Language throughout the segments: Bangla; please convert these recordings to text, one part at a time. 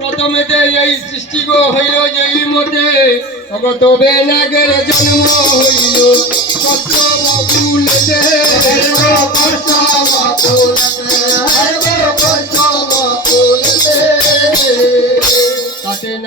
প্রথমেতে এই সৃষ্টি গো হইল মতে ভগত বেনাগের জন্ম হইল।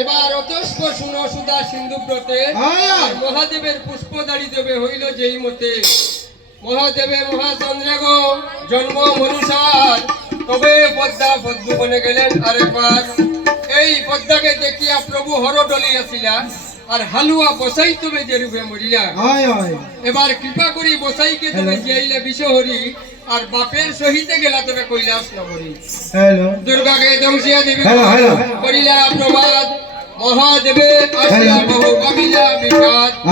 এবার অতস্ক শুনো সুদা সিন্ধু ব্রতে আর মহাদেবের পুষ্পদারি দেবে হইল যেই মতে। মহাদেবে মহাচন্দ্রাগ জন্ম মনুষার। তবে পদ্মা পদ্মু বনে গেলেন আরেকবার। এই পদ্মাকে দেখিয়া প্রভু হরডলি আসিলা আর হালুয়া বসাই তবে যে রূপে মরিলা এবার কৃপা করি বসাইকে তবে জিয়াইলা বিষহরি। আর বাপের সহিতে গেলা তবে কৈলাস নগরী। দুর্গাকে দংশিয়া দেবী। Hello, hello. করিলা প্রবাদ। মহাদেবে আসিয়া। বহু কমিলা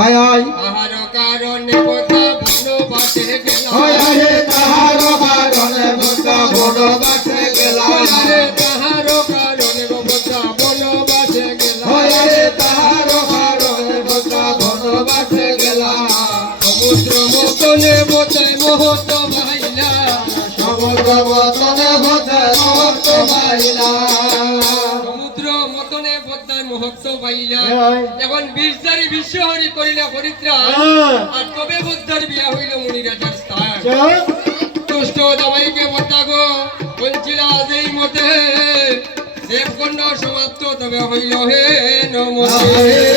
আয় আহার কারণে কথা বনবাসে গেলা। মহত সমুদ্র সমুদ্র মতনে এখন বীরচারি বিশ্বহরি করিলা পরিত্রাণ আর তবে বুদ্ধার বিয়া হইল মুনিরাজার স্থান। বলছিলা যেই মতে। সমাপ্ত তবে হইল হে নমতে